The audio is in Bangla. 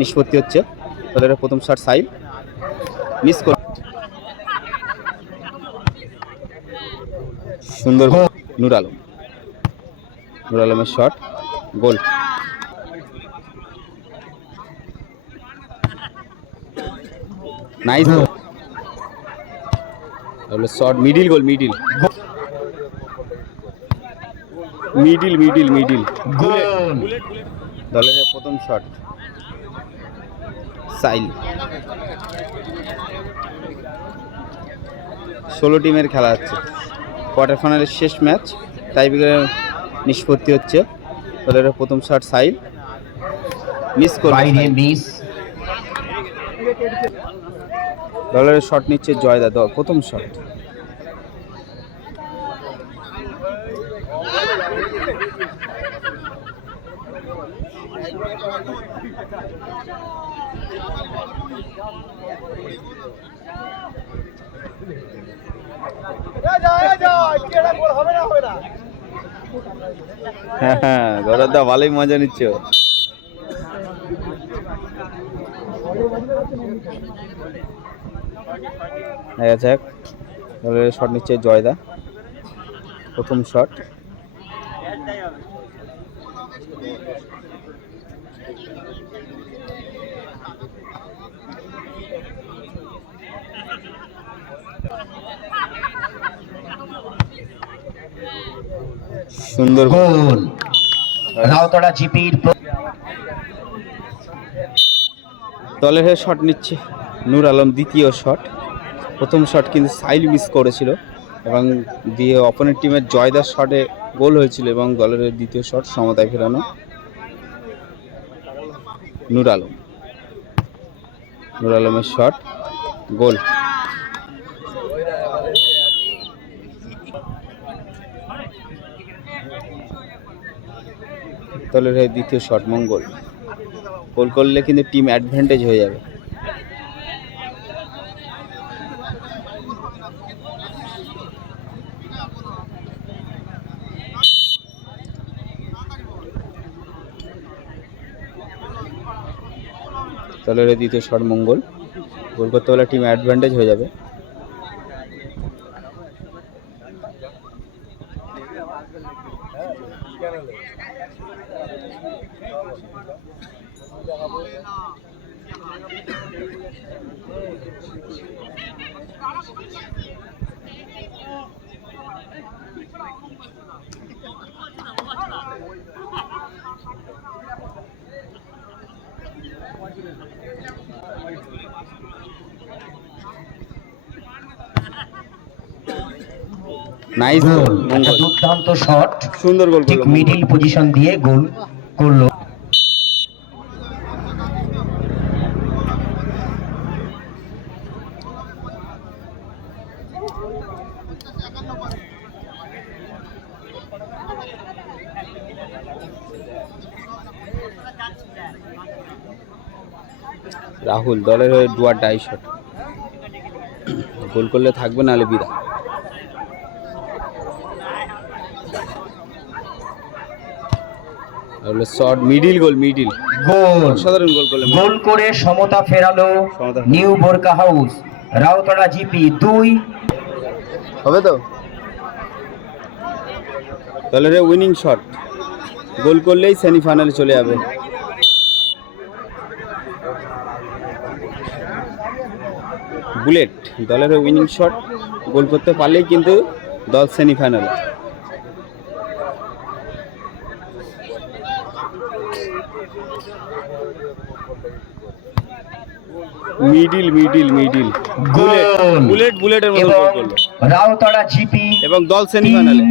নিষ্পত্তি হচ্ছে। তাদের প্রথম শট সাইড মিস কর সুন্দর নুর আলম। নূর আলমের শট গোল। নাইস তাহলে shot middle goal middle middle middle middle goal. দলের প্রথম শট সাইল ষোলো টিমের খেলা হচ্ছে। কোয়ার্টার ফাইনালের শেষ ম্যাচ টাইব্রেকারের নিষ্পত্তি হচ্ছে। দলের প্রথম শট সাইল মিস করবে বাইরে মিস দলের শট নিচ্ছে জয়দা দল প্রথম শট হ্যাঁ হ্যাঁ গৌরবদা ভালোই মজা নিচ্ছ দেখা যাক তাহলে শট নিচ্ছে জয়দা। প্রথম শট সুন্দর গোল। রাউতড়া জিপির প্র- দলের হয়ে শট নিচ্ছে নূর আলম দ্বিতীয় শট প্রথম শট কিন্তু সাইল মিস করেছিল এবং দিয়ে অপোনেন্ট টিমের জয়দার শটে গোল হয়েছিল এবং হয়ে দ্বিতীয় শট সমতায় ফেরানো নুর আলম। নুর আলমের শট, গোল। দলের হয়ে দ্বিতীয় শট, মঙ্গল। গোল করলে কিন্তু টিম অ্যাডভান্টেজ হয়ে যাবে। তাহলে এর দ্বিতীয় শট মঙ্গল। গোল করতে পারলে টিম অ্যাডভান্টেজ হয়ে যাবে। নাইস গোল একটা দুর্দান্ত শট সুন্দর গোল ঠিক মিডিল পজিশন দিয়ে গোল করল। রাহুল দলের হয়ে ডুয়ার ডাই শট গোল করলে থাকবে নাহলে বিদা তাহলে shot middle goal middle goal অসাধারণ গোল করলে গোল করে সমতা ফেরালো new Burqa house. Rautara GP দুই। হবে তো? দলের উইনিং শট গোল করলেই সেমিফাইনালে চলে যাবে। বুলেট দলের উইনিং শট গোল করতে পারলেই কিন্তু দল সেমিফাইনালে middle middle middle. Bullet bullet বুলেটের মতো এবং গোল করল। রাউতড়া জিপি। এবং দল সেমিফাইনালে